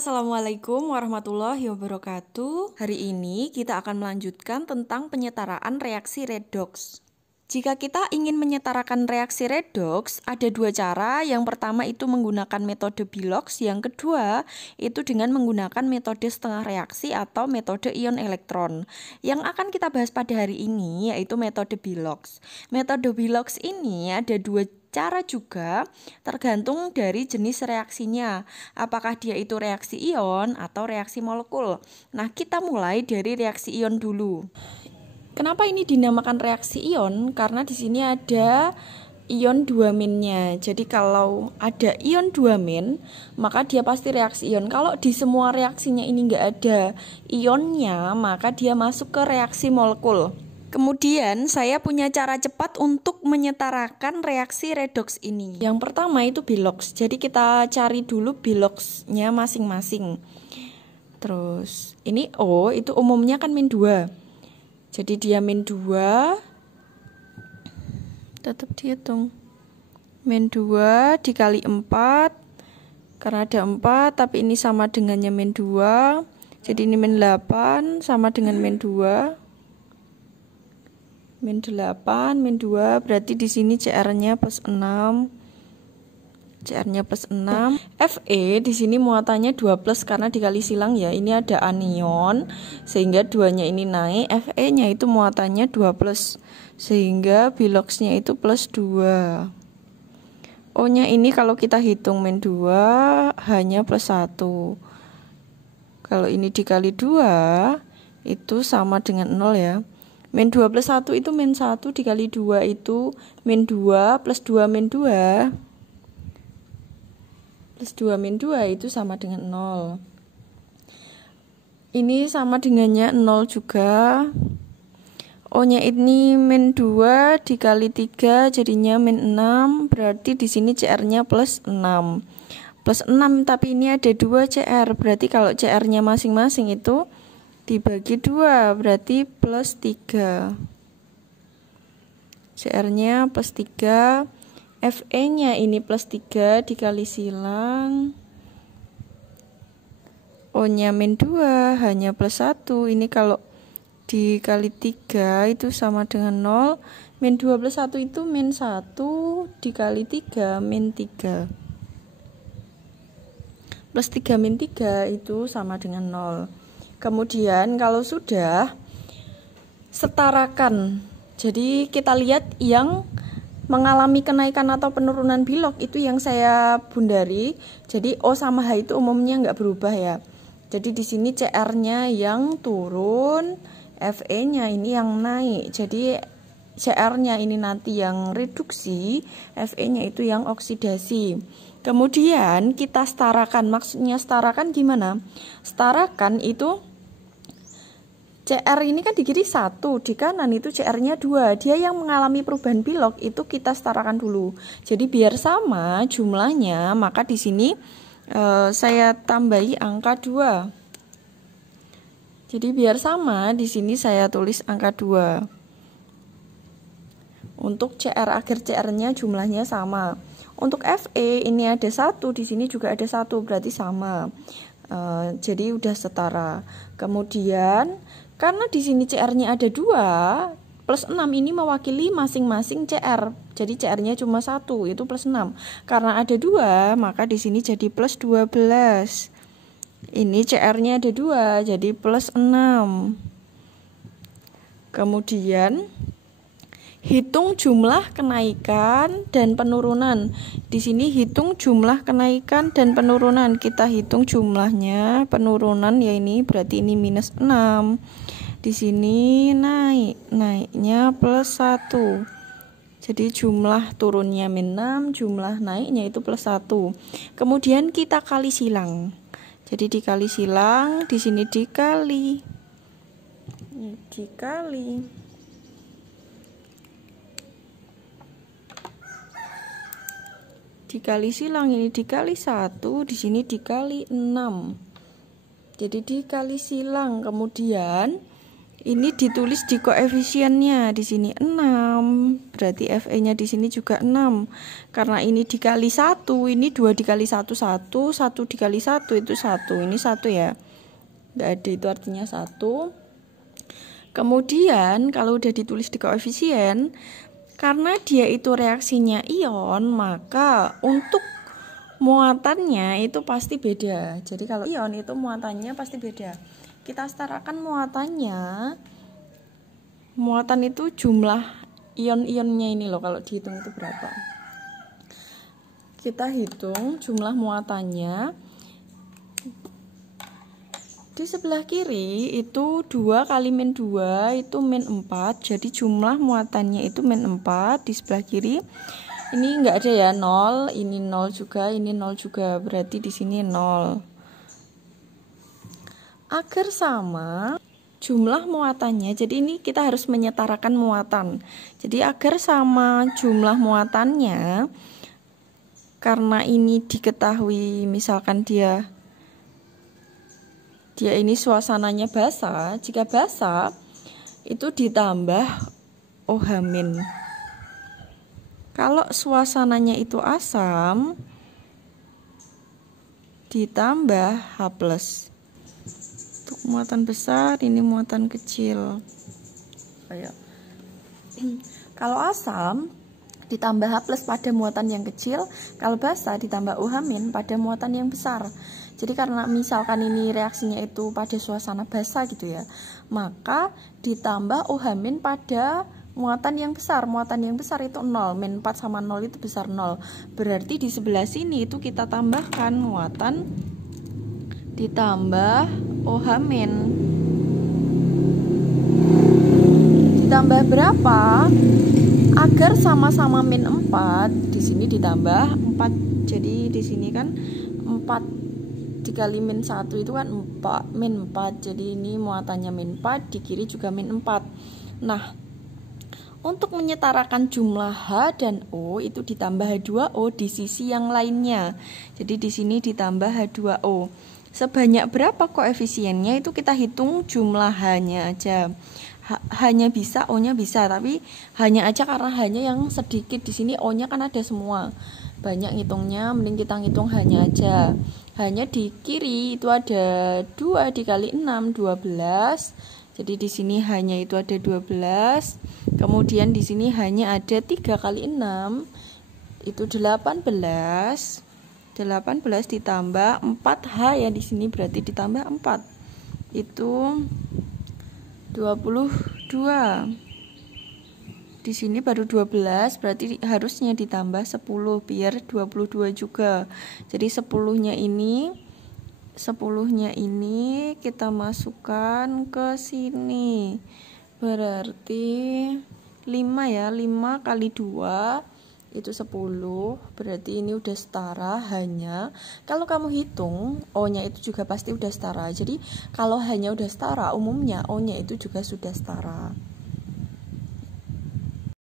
Assalamualaikum warahmatullahi wabarakatuh. Hari ini kita akan melanjutkan tentang penyetaraan reaksi redoks. Jika kita ingin menyetarakan reaksi redoks, ada dua cara. Yang pertama itu menggunakan metode Bilox, yang kedua itu dengan menggunakan metode setengah reaksi atau metode ion elektron. Yang akan kita bahas pada hari ini yaitu metode Bilox. Metode Bilox ini ada dua cara juga, tergantung dari jenis reaksinya. Apakah dia itu reaksi ion atau reaksi molekul. Nah, kita mulai dari reaksi ion dulu. Kenapa ini dinamakan reaksi ion? Karena di sini ada ion 2-nya. Jadi kalau ada ion 2-, maka dia pasti reaksi ion. Kalau di semua reaksinya ini nggak ada ionnya, maka dia masuk ke reaksi molekul. Kemudian saya punya cara cepat untuk menyetarakan reaksi redoks ini. Yang pertama itu Bilox. Jadi kita cari dulu Biloxnya masing-masing. Terus ini O itu umumnya kan -2. Jadi dia -2. Tetap dihitung. -2 dikali 4. Karena ada 4, tapi ini sama dengannya -2. Jadi ini -8 sama dengan -2. -8, -2, berarti di sini CR-nya +6. CR-nya +6. Fe di sini muatannya 2+ karena dikali silang ya. Ini ada anion sehingga 2-nya ini naik. Fe-nya itu muatannya 2+. Sehingga Biloxnya itu +2. O-nya ini kalau kita hitung -2 hanya +1. Kalau ini dikali 2 itu sama dengan 0 ya. -2 + 1 itu -1 dikali 2 itu -2 + 2 -2 plus 2 -2 itu sama dengan 0. Ini sama dengannya 0 juga. O-nya ini -2 dikali 3 jadinya -6, berarti di sini CR-nya +6. +6, tapi ini ada 2 CR, berarti kalau CR-nya masing-masing itu dibagi 2 berarti +3. CR-nya +3. Fe-nya ini +3 dikali silang. O-nya -2 hanya +1. Ini kalau dikali 3 itu sama dengan 0. -2 + 1 itu -1 dikali 3 -3. +3 -3 itu sama dengan 0. Kemudian kalau sudah setarakan, jadi kita lihat yang mengalami kenaikan atau penurunan Bilox itu yang saya bundari. Jadi O sama H itu umumnya nggak berubah ya. Jadi di sini CR-nya yang turun, Fe-nya ini yang naik. Jadi CR-nya ini nanti yang reduksi, Fe-nya itu yang oksidasi. Kemudian kita setarakan. Maksudnya setarakan gimana? Setarakan itu CR ini kan di kiri 1, di kanan itu CR-nya 2. Dia yang mengalami perubahan Bilox itu kita setarakan dulu. Jadi biar sama jumlahnya, maka di sini saya tambahi angka 2. Jadi biar sama, di sini saya tulis angka 2. Untuk CR akhir CR-nya jumlahnya sama. Untuk Fe ini ada 1, di sini juga ada 1, berarti sama. Jadi udah setara. Kemudian karena di sini CR-nya ada 2, +6 ini mewakili masing-masing CR. Jadi CR-nya cuma 1, itu +6. Karena ada 2, maka di sini jadi +12. Ini CR-nya ada 2, jadi +6. Kemudian hitung jumlah kenaikan dan penurunan. Di sini hitung jumlah kenaikan dan penurunan. Kita hitung jumlahnya, penurunan ya ini berarti ini -6. Di sini naiknya +1. Jadi jumlah turunnya -6, jumlah naiknya itu +1. Kemudian kita kali silang. Jadi dikali silang, di sini dikali. Dikali silang, ini dikali 1, di sini dikali 6. Jadi dikali silang. Kemudian Ini ditulis di koefisiennya di sini 6. Berarti Fe-nya di sini juga 6. Karena ini dikali 1, ini 2 dikali 1 1, 1 dikali 1 itu 1. Ini 1 ya. Enggak ada, itu artinya 1. Kemudian kalau udah ditulis di koefisien, karena dia itu reaksinya ion, maka untuk muatannya itu pasti beda. Jadi kalau ion itu muatannya pasti beda. Kita setarakan muatannya. Muatan itu jumlah ion-ionnya ini loh, kalau dihitung itu berapa. Kita hitung jumlah muatannya. Di sebelah kiri itu 2 kali min 2 itu min 4. Jadi jumlah muatannya itu min 4 di sebelah kiri. Ini enggak ada ya, 0, ini 0 juga, ini 0 juga. Berarti di sini 0. Agar sama jumlah muatannya, jadi ini kita harus menyetarakan muatan. Jadi agar sama jumlah muatannya, karena ini diketahui misalkan dia ini suasananya basah, jika basah itu ditambah OH-. Kalau suasananya itu asam ditambah H+. Untuk muatan besar, ini muatan kecil. Kalau asam ditambah H+ pada muatan yang kecil, kalau basa ditambah OH- pada muatan yang besar. Jadi karena misalkan ini reaksinya itu pada suasana basa gitu ya, maka ditambah OH- pada muatan yang besar. Muatan yang besar itu 0, min 4 sama 0 itu besar 0. Berarti di sebelah sini itu kita tambahkan muatan ditambah OH-. Ditambah berapa? Agar sama-sama min 4, di sini ditambah 4. Jadi di sini kan 4 dikali min 1 itu kan 4, min 4. Jadi ini muatannya min 4, di kiri juga min 4. Nah, untuk menyetarakan jumlah H dan O itu ditambah H2O di sisi yang lainnya. Jadi di sini ditambah H2O. Sebanyak berapa koefisiennya itu kita hitung jumlah H-nya aja. H-nya bisa, O-nya bisa, tapi hanya aja karena H-nya yang sedikit, di sini O-nya kan ada semua. Banyak ngitungnya, mending kita ngitung H-nya aja. H-nya di kiri itu ada 2 dikali 6, 12. Jadi di sini H-nya itu ada 12. Kemudian di sini H-nya ada 3 kali 6 itu 18. 18 ditambah 4H ya, di sini berarti ditambah 4 itu 22. Di sini baru 12, berarti harusnya ditambah 10 biar 22 juga. Jadi 10-nya ini kita masukkan ke sini. Berarti 5 ya, 5 kali 2 itu 10, berarti ini udah setara H-nya. Kalau kamu hitung O-nya itu juga pasti udah setara. Jadi kalau H-nya udah setara, umumnya O-nya itu juga sudah setara.